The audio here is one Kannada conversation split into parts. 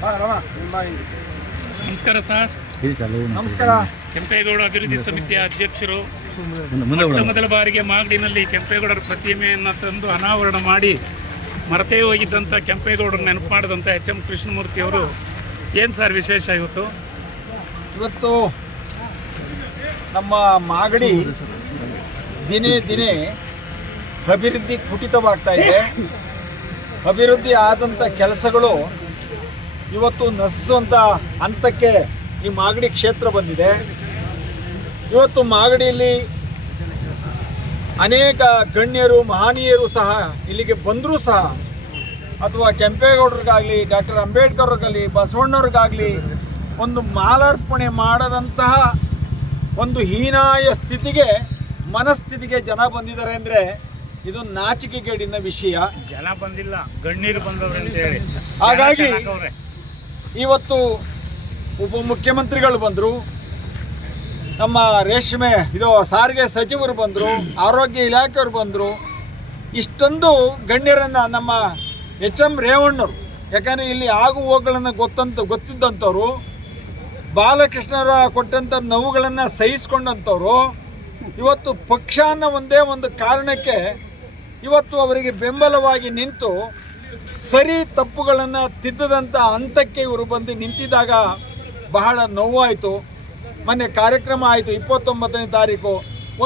ನಮಸ್ಕಾರ ಸರ್. ನಮಸ್ಕಾರ. ಕೆಂಪೇಗೌಡ ಅಭಿವೃದ್ಧಿ ಸಮಿತಿಯ ಅಧ್ಯಕ್ಷರು ಮೊದಲ ಬಾರಿಗೆ ಮಾಗಡಿನಲ್ಲಿ ಕೆಂಪೇಗೌಡರ ಪ್ರತಿಮೆಯನ್ನು ತಂದು ಅನಾವರಣ ಮಾಡಿ ಮರೆತೇ ಹೋಗಿದ್ದಂಥ ಕೆಂಪೇಗೌಡರ ನೆನಪು ಮಾಡಿದಂಥ ಎಚ್.ಎಂ. ಕೃಷ್ಣಮೂರ್ತಿ ಅವರು ಏನು ಸರ್ ವಿಶೇಷ ಇವತ್ತು ನಮ್ಮ ಮಾಗಡಿ ದಿನೇ ದಿನೇ ಅಭಿವೃದ್ಧಿ ಕುಟಿತವಾಗ್ತಾ ಇದೆ. ಅಭಿವೃದ್ಧಿ ಆದಂಥ ಕೆಲಸಗಳು ಇವತ್ತು ನಶಿಸುವಂಥ ಹಂತಕ್ಕೆ ಈ ಮಾಗಡಿ ಕ್ಷೇತ್ರ ಬಂದಿದೆ. ಇವತ್ತು ಮಾಗಡಿಯಲ್ಲಿ ಅನೇಕ ಗಣ್ಯರು ಮಹನೀಯರು ಸಹ ಇಲ್ಲಿಗೆ ಬಂದರೂ ಸಹ ಅಥವಾ ಕೆಂಪೇಗೌಡರಿಗಾಗಲಿ, ಡಾಕ್ಟರ್ ಅಂಬೇಡ್ಕರ್ಗಾಗಲಿ, ಬಸವಣ್ಣವ್ರಿಗಾಗಲಿ ಒಂದು ಮಾಲಾರ್ಪಣೆ ಮಾಡದಂತಹ ಒಂದು ಹೀನಾಯ ಸ್ಥಿತಿಗೆ ಮನಸ್ಥಿತಿಗೆ ಜನ ಬಂದಿದ್ದಾರೆ ಅಂದರೆ ಇದು ನಾಚಿಕೆಗೇಡಿನ ವಿಷಯ. ಜನ ಬಂದಿಲ್ಲ, ಗಣ್ಯರು ಬಂದವರು ಅಂತ ಹೇಳಿ. ಹಾಗಾಗಿ ಇವತ್ತು ಉಪಮುಖ್ಯಮಂತ್ರಿಗಳು ಬಂದರು, ನಮ್ಮ ರೇಷ್ಮೆ ಸಾರಿಗೆ ಸಚಿವರು ಬಂದರು, ಆರೋಗ್ಯ ಇಲಾಖೆಯವರು ಬಂದರು. ಇಷ್ಟೊಂದು ಗಣ್ಯರನ್ನು ನಮ್ಮ ಎಚ್.ಎಂ. ರೇವಣ್ಣವರು, ಯಾಕಂದರೆ ಇಲ್ಲಿ ಆಗು ಹೋಗುಗಳನ್ನು ಗೊತ್ತಿದ್ದಂಥವ್ರು, ಬಾಲಕೃಷ್ಣರ ಕೊಟ್ಟಂಥ ನೋವುಗಳನ್ನು ಸಹಿಸ್ಕೊಂಡಂಥವ್ರು, ಇವತ್ತು ಪಕ್ಷ ಅನ್ನೋ ಒಂದೇ ಒಂದು ಕಾರಣಕ್ಕೆ ಇವತ್ತು ಅವರಿಗೆ ಬೆಂಬಲವಾಗಿ ನಿಂತು ಸರಿ ತಪ್ಪುಗಳನ್ನು ತಿದ್ದದಂಥ ಹಂತಕ್ಕೆ ಇವರು ಬಂದು ನಿಂತಿದ್ದಾಗ ಬಹಳ ನೋವಾಯಿತು. ಮೊನ್ನೆ ಕಾರ್ಯಕ್ರಮ ಆಯಿತು 29ನೇ ತಾರೀಕು.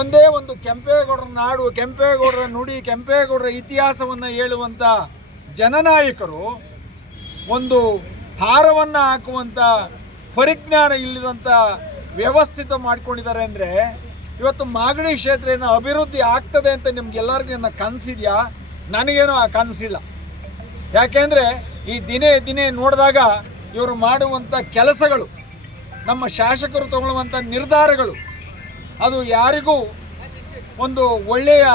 ಒಂದೇ ಒಂದು ಕೆಂಪೇಗೌಡರ ನಾಡು, ಕೆಂಪೇಗೌಡರ ನುಡಿ, ಕೆಂಪೇಗೌಡರ ಇತಿಹಾಸವನ್ನು ಹೇಳುವಂಥ ಜನನಾಯಕರು ಒಂದು ಹಾರವನ್ನು ಹಾಕುವಂಥ ಪರಿಜ್ಞಾನ ಇಲ್ಲದಂಥ ವ್ಯವಸ್ಥಿತ ಮಾಡ್ಕೊಂಡಿದ್ದಾರೆ. ಅಂದರೆ ಇವತ್ತು ಮಾಗಡಿ ಕ್ಷೇತ್ರ ಏನೋ ಅಭಿವೃದ್ಧಿ ಆಗ್ತದೆ ಅಂತ ನಿಮ್ಗೆಲ್ಲರಿಗೂ ಏನೋ ಕನಸಿದೆಯಾ? ನನಗೇನೋ ಆ ಕನಸಿಲ್ಲ. ಯಾಕೆಂದರೆ ಈ ದಿನೇ ನೋಡಿದಾಗ ಇವರು ಮಾಡುವಂಥ ಕೆಲಸಗಳು, ನಮ್ಮ ಶಾಸಕರು ತಗೊಳ್ಳುವಂಥ ನಿರ್ಧಾರಗಳು, ಅದು ಯಾರಿಗೂ ಒಂದು ಒಳ್ಳೆಯ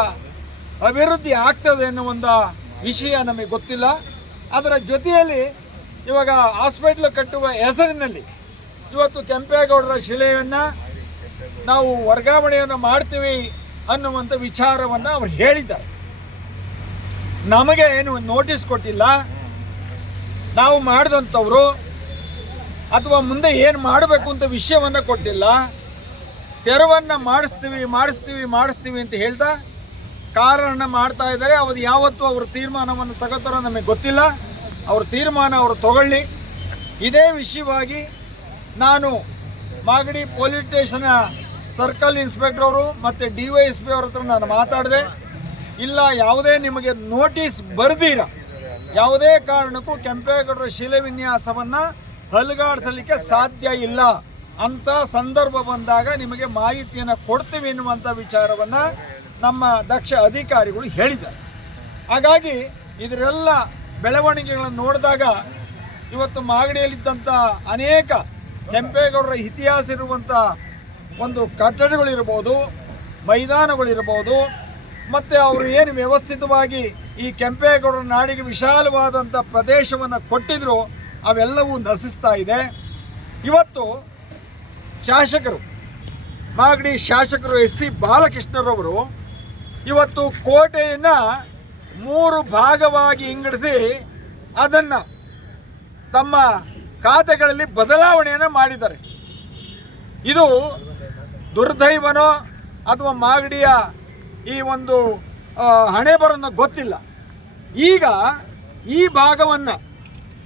ಅಭಿವೃದ್ಧಿ ಆಗ್ತದೆ ಎನ್ನುವಂಥ ವಿಷಯ ನಮಗೆ ಗೊತ್ತಿಲ್ಲ. ಅದರ ಜೊತೆಯಲ್ಲಿ ಇವಾಗ ಹಾಸ್ಪಿಟ್ಲ್ ಕಟ್ಟುವ ಹೆಸರಿನಲ್ಲಿ ಇವತ್ತು ಕೆಂಪೇಗೌಡರ ಶಿಲೆಯನ್ನು ನಾವು ವರ್ಗಾವಣೆಯನ್ನು ಮಾಡ್ತೀವಿ ಅನ್ನುವಂಥ ವಿಚಾರವನ್ನು ಅವರು ಹೇಳಿದ್ದಾರೆ. ನಮಗೆ ಏನು ನೋಟಿಸ್ ಕೊಟ್ಟಿಲ್ಲ, ನಾವು ಮಾಡಿದಂಥವರು ಅಥವಾ ಮುಂದೆ ಏನು ಮಾಡಬೇಕು ಅಂತ ವಿಷಯವನ್ನು ಕೊಟ್ಟಿಲ್ಲ. ತೆರವನ್ನು ಮಾಡಿಸ್ತೀವಿ ಅಂತ ಹೇಳ್ತಾ ಕಾರಣ ಮಾಡ್ತಾ ಇದ್ದಾರೆ. ಅವರು ಯಾವತ್ತೂ ಅವ್ರ ತೀರ್ಮಾನವನ್ನು ತಗೋತಾರೋ ನಮಗೆ ಗೊತ್ತಿಲ್ಲ. ಅವ್ರ ತೀರ್ಮಾನ ಅವರು ತಗೊಳ್ಳಿ. ಇದೇ ವಿಷಯವಾಗಿ ನಾನು ಮಾಗಡಿ ಪೊಲೀಸ್ ಸ್ಟೇಷನ್ನ ಸರ್ಕಲ್ ಇನ್ಸ್ಪೆಕ್ಟರ್ ಅವರು ಮತ್ತು DYSP ಅವ್ರ ಹತ್ರ ನಾನು ಮಾತಾಡಿದೆ. ಇಲ್ಲ, ಯಾವುದೇ ನಿಮಗೆ ನೋಟಿಸ್ ಬರೆದಿರ ಯಾವುದೇ ಕಾರಣಕ್ಕೂ ಕೆಂಪೇಗೌಡರ ಶಿಲೆ ವಿನ್ಯಾಸವನ್ನು ಅಲುಗಾಡಿಸಲಿಕ್ಕೆ ಸಾಧ್ಯ ಇಲ್ಲ ಅಂತ ಸಂದರ್ಭ ಬಂದಾಗ ನಿಮಗೆ ಮಾಹಿತಿಯನ್ನು ಕೊಡ್ತೀವಿ ಎನ್ನುವಂಥ ವಿಚಾರವನ್ನು ನಮ್ಮ ದಕ್ಷ ಅಧಿಕಾರಿಗಳು ಹೇಳಿದ್ದಾರೆ. ಹಾಗಾಗಿ ಇದರೆಲ್ಲ ಬೆಳವಣಿಗೆಗಳನ್ನು ನೋಡಿದಾಗ ಇವತ್ತು ಮಾಗಡಿಯಲ್ಲಿದ್ದಂಥ ಅನೇಕ ಕೆಂಪೇಗೌಡರ ಇತಿಹಾಸ ಇರುವಂಥ ಒಂದು ಕಟ್ಟಡಗಳಿರ್ಬೋದು, ಮೈದಾನಗಳಿರ್ಬೋದು, ಮತ್ತು ಅವರು ಏನು ವ್ಯವಸ್ಥಿತವಾಗಿ ಈ ಕೆಂಪೇಗೌಡರ ನಾಡಿಗೆ ವಿಶಾಲವಾದಂಥ ಪ್ರದೇಶವನ್ನು ಕೊಟ್ಟಿದ್ರು ಅವೆಲ್ಲವೂ ನಶಿಸ್ತಾ ಇದೆ. ಇವತ್ತು ಶಾಸಕರು, ಮಾಗಡಿ ಶಾಸಕರು S.C. ಬಾಲಕೃಷ್ಣರವರು ಇವತ್ತು ಕೋಟೆಯನ್ನು 3 ಭಾಗವಾಗಿ ವಿಂಗಡಿಸಿ ಅದನ್ನು ತಮ್ಮ ಖಾತೆಗಳಲ್ಲಿ ಬದಲಾವಣೆಯನ್ನು ಮಾಡಿದ್ದಾರೆ. ಇದು ದುರ್ದೈವನೋ ಅಥವಾ ಮಾಗಡಿಯ ಈ ಒಂದು ಹಣೆ ಬರೋನ್ನ ಗೊತ್ತಿಲ್ಲ. ಈಗ ಈ ಭಾಗವನ್ನು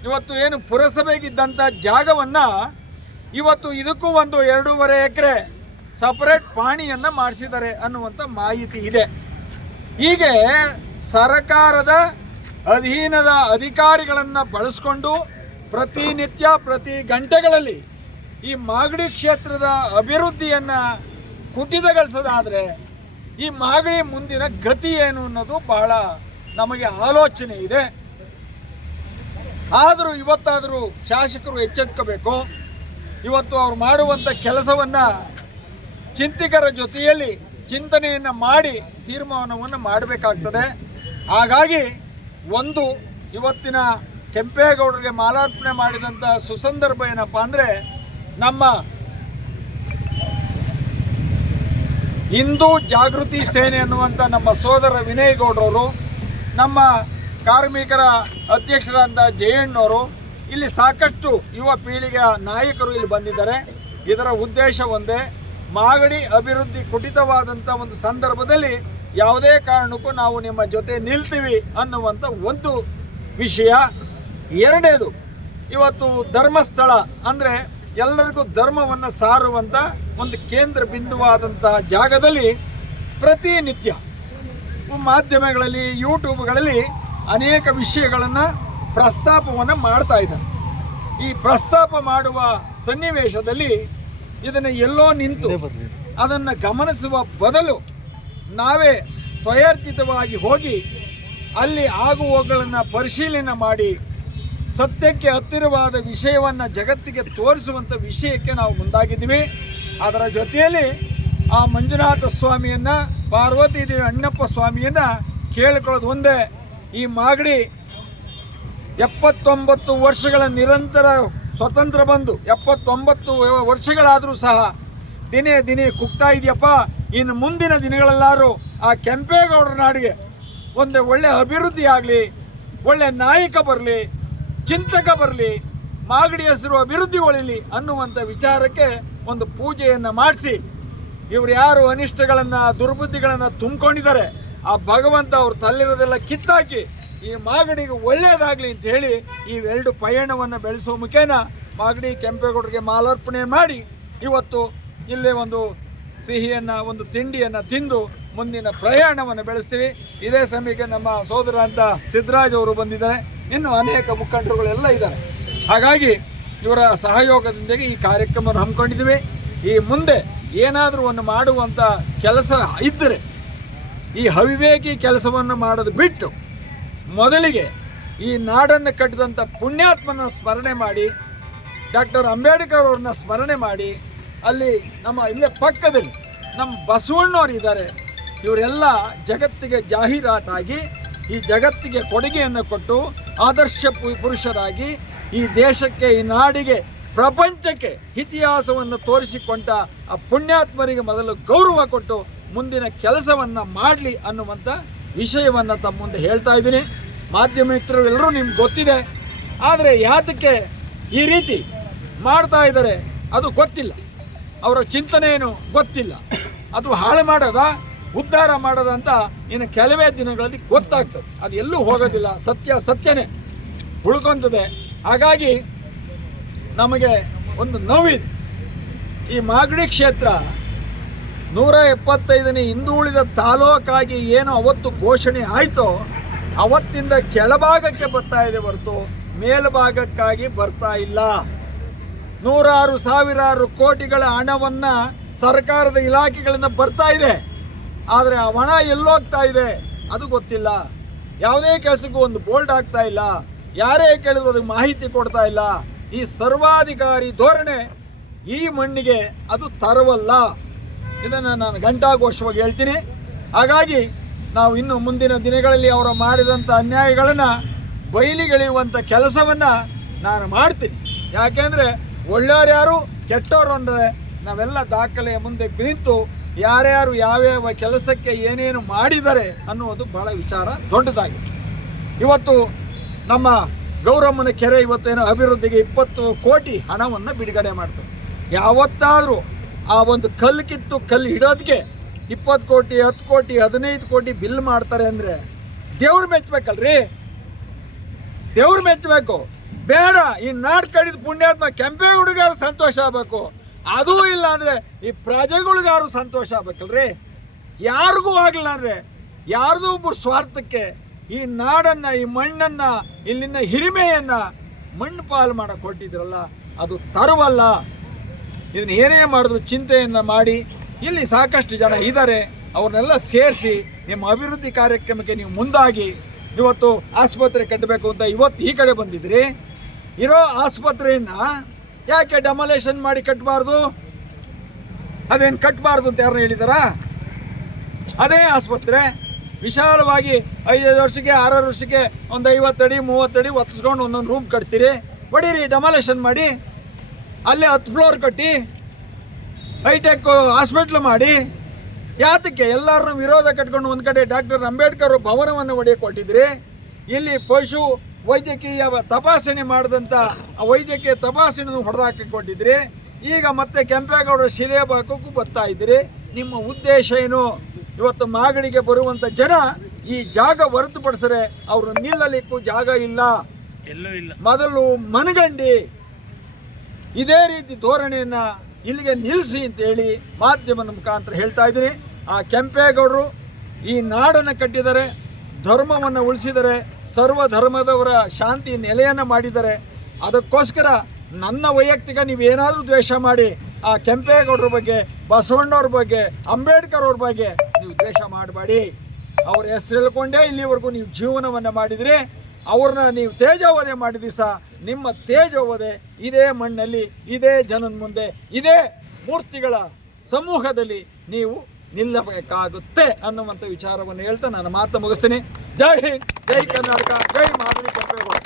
ಇವತ್ತು ಏನು ಪುರಸಭೆಗಿದ್ದಂಥ ಜಾಗವನ್ನು ಇವತ್ತು ಇದಕ್ಕೂ ಒಂದು 2.5 ಎಕರೆ ಸಪರೇಟ್ ಪಾಣಿಯನ್ನು ಮಾಡಿಸಿದ್ದಾರೆ ಅನ್ನುವಂಥ ಮಾಹಿತಿ ಇದೆ. ಹೀಗೆ ಸರ್ಕಾರದ ಅಧೀನದ ಅಧಿಕಾರಿಗಳನ್ನು ಬಳಸ್ಕೊಂಡು ಪ್ರತಿನಿತ್ಯ ಪ್ರತಿ ಗಂಟೆಗಳಲ್ಲಿ ಈ ಮಾಗಡಿ ಕ್ಷೇತ್ರದ ಅಭಿವೃದ್ಧಿಯನ್ನು ಕುಟಿತಗೊಳಿಸೋದಾದರೆ ಈ ಮಾಗಡಿ ಮುಂದಿನ ಗತಿ ಏನು ಅನ್ನೋದು ಬಹಳ ನಮಗೆ ಆಲೋಚನೆ ಇದೆ. ಆದರೂ ಇವತ್ತಾದರೂ ಶಾಸಕರು ಎಚ್ಚೆತ್ಕೋಬೇಕು. ಇವತ್ತು ಅವ್ರು ಮಾಡುವಂಥ ಕೆಲಸವನ್ನು ಚಿಂತಕರ ಜೊತೆಯಲ್ಲಿ ಚಿಂತನೆಯನ್ನು ಮಾಡಿ ತೀರ್ಮಾನವನ್ನು ಮಾಡಬೇಕಾಗ್ತದೆ. ಹಾಗಾಗಿ ಒಂದು ಇವತ್ತಿನ ಕೆಂಪೇಗೌಡರಿಗೆ ಮಾಲಾರ್ಪಣೆ ಮಾಡಿದಂಥ ಸುಸಂದರ್ಭ ಏನಪ್ಪ ಅಂದರೆ, ನಮ್ಮ ಹಿಂದೂ ಜಾಗೃತಿ ಸೇನೆ ಅನ್ನುವಂಥ ನಮ್ಮ ಸೋದರ ವಿನಯ್ ಗೌಡ್ರವರು, ನಮ್ಮ ಕಾರ್ಮಿಕರ ಅಧ್ಯಕ್ಷರಾದ ಜಯಣ್ಣವರು, ಇಲ್ಲಿ ಸಾಕಷ್ಟು ಯುವ ಪೀಳಿಗೆಯ ನಾಯಕರು ಇಲ್ಲಿ ಬಂದಿದ್ದಾರೆ. ಇದರ ಉದ್ದೇಶ ಒಂದೇ, ಮಾಗಡಿ ಅಭಿವೃದ್ಧಿ ಕುಟಿತವಾದಂಥ ಒಂದು ಸಂದರ್ಭದಲ್ಲಿ ಯಾವುದೇ ಕಾರಣಕ್ಕೂ ನಾವು ನಿಮ್ಮ ಜೊತೆ ನಿಲ್ತೀವಿ ಅನ್ನುವಂಥ ಒಂದು ವಿಷಯ. ಎರಡನೇದು, ಇವತ್ತು ಧರ್ಮಸ್ಥಳ ಅಂದರೆ ಎಲ್ಲರಿಗೂ ಧರ್ಮವನ್ನು ಸಾರುವಂಥ ಒಂದು ಕೇಂದ್ರ ಬಿಂದುವಾದಂತಹ ಜಾಗದಲ್ಲಿ ಪ್ರತಿನಿತ್ಯ ಮಾಧ್ಯಮಗಳಲ್ಲಿ ಯೂಟ್ಯೂಬ್ಗಳಲ್ಲಿ ಅನೇಕ ವಿಷಯಗಳನ್ನು ಪ್ರಸ್ತಾಪವನ್ನು ಮಾಡ್ತಾ ಇದ್ದಾರೆ. ಈ ಪ್ರಸ್ತಾಪ ಮಾಡುವ ಸನ್ನಿವೇಶದಲ್ಲಿ ಇದನ್ನು ಎಲ್ಲೋ ನಿಂತು ಅದನ್ನು ಗಮನಿಸುವ ಬದಲು ನಾವೇ ಸ್ವಯರ್ಚಿತವಾಗಿ ಹೋಗಿ ಅಲ್ಲಿ ಆಗುವವುಗಳನ್ನು ಪರಿಶೀಲನೆ ಮಾಡಿ ಸತ್ಯಕ್ಕೆ ಹತ್ತಿರವಾದ ವಿಷಯವನ್ನು ಜಗತ್ತಿಗೆ ತೋರಿಸುವಂಥ ವಿಷಯಕ್ಕೆ ನಾವು ಮುಂದಾಗಿದ್ದೀವಿ. ಅದರ ಜೊತೆಯಲ್ಲಿ ಆ ಮಂಜುನಾಥ ಸ್ವಾಮಿಯನ್ನು, ಪಾರ್ವತಿ ದೇವಿ ಅಣ್ಣಪ್ಪ ಸ್ವಾಮಿಯನ್ನು ಕೇಳಿಕೊಳ್ಳೋದು ಒಂದೇ, ಈ ಮಾಗಡಿ 79 ವರ್ಷಗಳ ನಿರಂತರ ಸ್ವತಂತ್ರ ಬಂದು 79 ವರ್ಷಗಳಾದರೂ ಸಹ ದಿನೇ ದಿನೇ ಕುಗ್ತಾ ಇದೆಯಪ್ಪ. ಇನ್ನು ಮುಂದಿನ ದಿನಗಳಲ್ಲಾರು ಆ ಕೆಂಪೇಗೌಡರ ನಾಡಿಗೆ ಒಂದು ಒಳ್ಳೆ ಅಭಿವೃದ್ಧಿ ಆಗಲಿ, ಒಳ್ಳೆ ನಾಯಕ ಬರಲಿ, ಚಿಂತಕ ಬರಲಿ, ಮಾಗಡಿ ಹೆಸರು ಅಭಿವೃದ್ಧಿ ಹೊಳಿಲಿ ಅನ್ನುವಂಥ ವಿಚಾರಕ್ಕೆ ಒಂದು ಪೂಜೆಯನ್ನು ಮಾಡಿಸಿ, ಇವರು ಯಾರು ಅನಿಷ್ಟಗಳನ್ನು ದುರ್ಬುದ್ಧಿಗಳನ್ನು ತುಂಬಿಕೊಂಡಿದ್ದಾರೆ ಆ ಭಗವಂತ ಅವ್ರ ತಲ್ಲಿರೋದೆಲ್ಲ ಕಿತ್ತಾಕಿ ಈ ಮಾಗಡಿಗೆ ಒಳ್ಳೆಯದಾಗಲಿ ಅಂತ ಹೇಳಿ ಈ ಎರಡು ಪಯಣವನ್ನು ಬೆಳೆಸುವ ಮುಖೇನ ಮಾಗಡಿ ಕೆಂಪೇಗೌಡರಿಗೆ ಮಾಲಾರ್ಪಣೆ ಮಾಡಿ ಇವತ್ತು ಇಲ್ಲೇ ಒಂದು ಸಿಹಿಯನ್ನು, ಒಂದು ತಿಂಡಿಯನ್ನು ತಿಂದು ಮುಂದಿನ ಪ್ರಯಾಣವನ್ನು ಬೆಳೆಸ್ತೀವಿ. ಇದೇ ಸಮಯಕ್ಕೆ ನಮ್ಮ ಸೋದರ ಅಂತ ಸಿದ್ದರಾಜ್ ಅವರು ಬಂದಿದ್ದಾರೆ, ಇನ್ನು ಅನೇಕ ಮುಖಂಡರುಗಳೆಲ್ಲ ಇದ್ದಾರೆ. ಹಾಗಾಗಿ ಇವರ ಸಹಯೋಗದೊಂದಿಗೆ ಈ ಕಾರ್ಯಕ್ರಮವನ್ನು ಹಮ್ಮಿಕೊಂಡಿದ್ದೀವಿ. ಈ ಮುಂದೆ ಏನಾದರೂ ಒಂದು ಮಾಡುವಂಥ ಕೆಲಸ ಇದ್ದರೆ ಈ ಅವಿವೇಕಿ ಕೆಲಸವನ್ನು ಮಾಡೋದು ಬಿಟ್ಟು ಮೊದಲಿಗೆ ಈ ನಾಡನ್ನು ಕಟ್ಟಿದಂಥ ಪುಣ್ಯಾತ್ಮನ ಸ್ಮರಣೆ ಮಾಡಿ, ಡಾಕ್ಟರ್ ಅಂಬೇಡ್ಕರ್ ಅವ್ರನ್ನ ಸ್ಮರಣೆ ಮಾಡಿ, ಅಲ್ಲಿ ನಮ್ಮ ಇಲ್ಲೇ ಪಕ್ಕದಲ್ಲಿ ನಮ್ಮ ಬಸವಣ್ಣವ್ರು ಇದ್ದಾರೆ, ಇವರೆಲ್ಲ ಜಗತ್ತಿಗೆ ಜಾಹೀರಾತಾಗಿ ಈ ಜಗತ್ತಿಗೆ ಕೊಡುಗೆಯನ್ನು ಕೊಟ್ಟು ಆದರ್ಶ ಪುರುಷರಾಗಿ ಈ ದೇಶಕ್ಕೆ, ಈ ನಾಡಿಗೆ, ಪ್ರಪಂಚಕ್ಕೆ ಇತಿಹಾಸವನ್ನು ತೋರಿಸಿಕೊಂಡ ಆ ಪುಣ್ಯಾತ್ಮರಿಗೆ ಮೊದಲು ಗೌರವ ಕೊಟ್ಟು ಮುಂದಿನ ಕೆಲಸವನ್ನು ಮಾಡಲಿ ಅನ್ನುವಂಥ ವಿಷಯವನ್ನು ತಮ್ಮ ಮುಂದೆ ಹೇಳ್ತಾ ಇದ್ದೀನಿ. ಮಾಧ್ಯಮ ಮಿತ್ರರು ಎಲ್ಲರೂ ನಿಮ್ಗೆ ಗೊತ್ತಿದೆ, ಆದರೆ ಯಾತಕ್ಕೆ ಈ ರೀತಿ ಮಾಡ್ತಾ ಇದ್ದಾರೆ ಅದು ಗೊತ್ತಿಲ್ಲ. ಅವರ ಚಿಂತನೆ ಏನು ಗೊತ್ತಿಲ್ಲ. ಅದು ಹಾಳು ಮಾಡೋದ, ಉದ್ಧಾರ ಮಾಡೋದ ಅಂತ ಇನ್ನು ಕೆಲವೇ ದಿನಗಳಲ್ಲಿ ಗೊತ್ತಾಗ್ತದೆ. ಅದು ಎಲ್ಲೂ ಹೋಗೋದಿಲ್ಲ, ಸತ್ಯ ಸತ್ಯನೇ ಉಳ್ಕೊಂತದೆ. ಹಾಗಾಗಿ ನಮಗೆ ಒಂದು ನೋವಿದೆ. ಈ ಮಾಗಡಿ ಕ್ಷೇತ್ರ 175ನೇ ಹಿಂದುಳಿದ ತಾಲೂಕಾಗಿ ಏನು ಅವತ್ತು ಘೋಷಣೆ ಆಯಿತೋ ಅವತ್ತಿಂದ ಕೆಳಭಾಗಕ್ಕೆ ಬರ್ತಾ ಇದೆ ಹೊರತು ಮೇಲ್ಭಾಗಕ್ಕಾಗಿ ಬರ್ತಾ ಇಲ್ಲ. ನೂರಾರು ಸಾವಿರಾರು ಕೋಟಿಗಳ ಹಣವನ್ನು ಸರ್ಕಾರದ ಇಲಾಖೆಗಳಿಂದ ಬರ್ತಾ ಇದೆ, ಆದರೆ ಆ ಹಣ ಎಲ್ಲೋಗ್ತಾ ಇದೆ ಅದು ಗೊತ್ತಿಲ್ಲ. ಯಾವುದೇ ಕೆಲಸಕ್ಕೂ ಒಂದು ಬೋಲ್ಡ್ ಆಗ್ತಾ ಇಲ್ಲ, ಯಾರೇ ಕೇಳಿದ್ರು ಅದಕ್ಕೆ ಮಾಹಿತಿ ಕೊಡ್ತಾ ಇಲ್ಲ. ಈ ಸರ್ವಾಧಿಕಾರಿ ಧೋರಣೆ ಈ ಮಣ್ಣಿಗೆ ಅದು ತರವಲ್ಲ. ಇದನ್ನು ನಾನು ಘಂಟಾಘೋಷವಾಗಿ ಹೇಳ್ತೀನಿ. ಹಾಗಾಗಿ ನಾವು ಇನ್ನು ಮುಂದಿನ ದಿನಗಳಲ್ಲಿ ಅವರು ಮಾಡಿದಂಥ ಅನ್ಯಾಯಗಳನ್ನು ಬಯಲಿಗೆಳೆಯುವಂಥ ಕೆಲಸವನ್ನು ನಾನು ಮಾಡ್ತೀನಿ. ಯಾಕೆಂದರೆ ಒಳ್ಳೆಯವರು ಯಾರು, ಕೆಟ್ಟವರು ಅಂದರೆ ನಾವೆಲ್ಲ ದಾಖಲೆಯ ಮುಂದೆ ನಿಂತು ಯಾರ್ಯಾರು ಯಾವ್ಯಾವ ಕೆಲಸಕ್ಕೆ ಏನೇನು ಮಾಡಿದ್ದಾರೆ ಅನ್ನುವುದು ಭಾಳ ವಿಚಾರ ದೊಡ್ಡದಾಗಿದೆ. ಇವತ್ತು ನಮ್ಮ ಗೌರಮ್ಮನ ಕೆರೆ ಇವತ್ತೇನೋ ಅಭಿವೃದ್ಧಿಗೆ 20 ಕೋಟಿ ಹಣವನ್ನು ಬಿಡುಗಡೆ ಮಾಡ್ತಾರೆ. ಯಾವತ್ತಾದರೂ ಆ ಒಂದು ಕಲ್ಲು ಕಿತ್ತು ಕಲ್ಲು ಇಡೋದಕ್ಕೆ 20 ಕೋಟಿ 10 ಕೋಟಿ 15 ಕೋಟಿ ಬಿಲ್ ಮಾಡ್ತಾರೆ ಅಂದರೆ ದೇವ್ರು ಮೆಚ್ಚಬೇಕಲ್ರಿ, ದೇವ್ರು ಮೆಚ್ಚಬೇಕು. ಬೇಡ, ಈ ನಾಡು ಕಡಿದ ಪುಣ್ಯಾತ್ಮ ಕೆಂಪೇಗೌಡಗಾರು ಸಂತೋಷ ಆಗಬೇಕು. ಅದೂ ಇಲ್ಲ ಅಂದರೆ ಈ ಪ್ರಜೆಗಳಿಗಾರು ಸಂತೋಷ ಆಗ್ಬೇಕಲ್ರಿ. ಯಾರಿಗೂ ಆಗಲಿಲ್ಲ ಅಂದರೆ ಯಾರ್ದೋ ಒಬ್ಬರು ಸ್ವಾರ್ಥಕ್ಕೆ ಈ ನಾಡನ್ನು, ಈ ಮಣ್ಣನ್ನು, ಇಲ್ಲಿನ ಹಿರಿಮೆಯನ್ನು ಮಣ್ಣು ಪಾಲು ಮಾಡಕ್ಕೆ ಹೊರಟಿದ್ರಲ್ಲ ಅದು ತರುವಲ್ಲ. ಇದನ್ನು ಏನೇ ಮಾಡಿದ್ರು ಚಿಂತೆಯನ್ನು ಮಾಡಿ, ಇಲ್ಲಿ ಸಾಕಷ್ಟು ಜನ ಇದ್ದಾರೆ, ಅವ್ರನ್ನೆಲ್ಲ ಸೇರಿಸಿ ನಿಮ್ಮ ಅಭಿವೃದ್ಧಿ ಕಾರ್ಯಕ್ರಮಕ್ಕೆ ನೀವು ಮುಂದಾಗಿ ಇವತ್ತು ಆಸ್ಪತ್ರೆ ಕಟ್ಟಬೇಕು ಅಂತ ಇವತ್ತು ಈ ಕಡೆ ಬಂದಿದ್ರಿ. ಇರೋ ಆಸ್ಪತ್ರೆಯನ್ನು ಯಾಕೆ ಡೆಮಾಲೇಷನ್ ಮಾಡಿ ಕಟ್ಟಬಾರ್ದು? ಅದೇನು ಕಟ್ಟಬಾರ್ದು ಅಂತ ಯಾರನ್ನ ಹೇಳಿದಾರಾ? ಅದೇ ಆಸ್ಪತ್ರೆ ವಿಶಾಲವಾಗಿ 5 ವರ್ಷಕ್ಕೆ 6 ವರ್ಷಕ್ಕೆ ಒಂದು 50 ಅಡಿ 30 ಅಡಿ ಒತ್ತಿಸ್ಕೊಂಡು ಒಂದೊಂದು ರೂಮ್ ಕಟ್ತೀರಿ. ಹೊಡೀರಿ, ಡೆಮಾಲೇಷನ್ ಮಾಡಿ, ಅಲ್ಲೇ 10 ಫ್ಲೋರ್ ಕಟ್ಟಿ ಹೈಟೆಕ್ ಹಾಸ್ಪಿಟ್ಲ್ ಮಾಡಿ. ಯಾತಕ್ಕೆ ಎಲ್ಲರನ್ನೂ ವಿರೋಧ ಕಟ್ಕೊಂಡು ಒಂದು ಕಡೆ ಡಾಕ್ಟರ್ ಅಂಬೇಡ್ಕರ್ ಭವನವನ್ನು ಒಡೆಯಕ್ಕೆ ಕೊಟ್ಟಿದ್ರಿ. ಇಲ್ಲಿ ಪಶು ವೈದ್ಯಕೀಯ ತಪಾಸಣೆ ಮಾಡಿದಂಥ ಆ ವೈದ್ಯಕೀಯ ತಪಾಸಣೆಯನ್ನು ಹೊಡೆದಾಕಿಕೊಂಡಿದ್ರಿ. ಈಗ ಮತ್ತೆ ಕೆಂಪೇಗೌಡರ ಶಿಲೆ ಹಾಕೋಕ್ಕೂ ಬರ್ತಾ ಇದ್ದೀರಿ. ನಿಮ್ಮ ಉದ್ದೇಶ ಏನು? ಇವತ್ತು ಮಾಗಡಿಗೆ ಬರುವಂಥ ಜನ ಈ ಜಾಗ ಹೊರತುಪಡಿಸಿದ್ರೆ ಅವರು ನಿಲ್ಲಲಿಕ್ಕೂ ಜಾಗ ಇಲ್ಲ, ಎಲ್ಲೂ ಇಲ್ಲ. ಮೊದಲು ಮನಗಂಡಿ ಇದೇ ರೀತಿ ಧೋರಣೆಯನ್ನು ಇಲ್ಲಿಗೆ ನಿಲ್ಲಿಸಿ ಅಂತೇಳಿ ಮಾಧ್ಯಮದ ಮುಖಾಂತರ ಹೇಳ್ತಾ ಇದ್ದೀನಿ. ಆ ಕೆಂಪೇಗೌಡರು ಈ ನಾಡನ್ನು ಕಟ್ಟಿದ್ದಾರೆ, ಧರ್ಮವನ್ನು ಉಳಿಸಿದರೆ, ಸರ್ವ ಧರ್ಮದವರ ಶಾಂತಿ ನೆಲೆಯನ್ನು ಮಾಡಿದ್ದಾರೆ. ಅದಕ್ಕೋಸ್ಕರ ನನ್ನ ವೈಯಕ್ತಿಕ ನೀವೇನಾದರೂ ದ್ವೇಷ ಮಾಡಿ ಆ ಕೆಂಪೇಗೌಡರ ಬಗ್ಗೆ, ಬಸವಣ್ಣವ್ರ ಬಗ್ಗೆ, ಅಂಬೇಡ್ಕರ್ ಅವ್ರ ಬಗ್ಗೆ ನೀವು ದ್ವೇಷ ಮಾಡಬೇಡಿ. ಅವ್ರ ಹೆಸರು ಹೇಳ್ಕೊಂಡೇ ಇಲ್ಲಿವರೆಗೂ ನೀವು ಜೀವನವನ್ನು ಮಾಡಿದ್ರಿ. ಅವ್ರನ್ನ ನೀವು ತೇಜೋವಧೆ ಮಾಡಿದ ದಿವಸ ನಿಮ್ಮ ತೇಜೋವಧೆ ಇದೇ ಮಣ್ಣಲ್ಲಿ, ಇದೇ ಜನದ ಮುಂದೆ, ಇದೇ ಮೂರ್ತಿಗಳ ಸಮೂಹದಲ್ಲಿ ನೀವು ನಿಲ್ಲಬೇಕಾಗುತ್ತೆ ಅನ್ನುವಂಥ ವಿಚಾರವನ್ನು ಹೇಳ್ತಾ ನಾನು ಮಾತು ಮುಗಿಸ್ತೀನಿ. ಜೈ ಹಿಂದ್, ಜೈ ಕರ್ನಾಟಕ, ಜೈ ಮಾಧವಿ ಕೆಂಪೇಗೌಡ.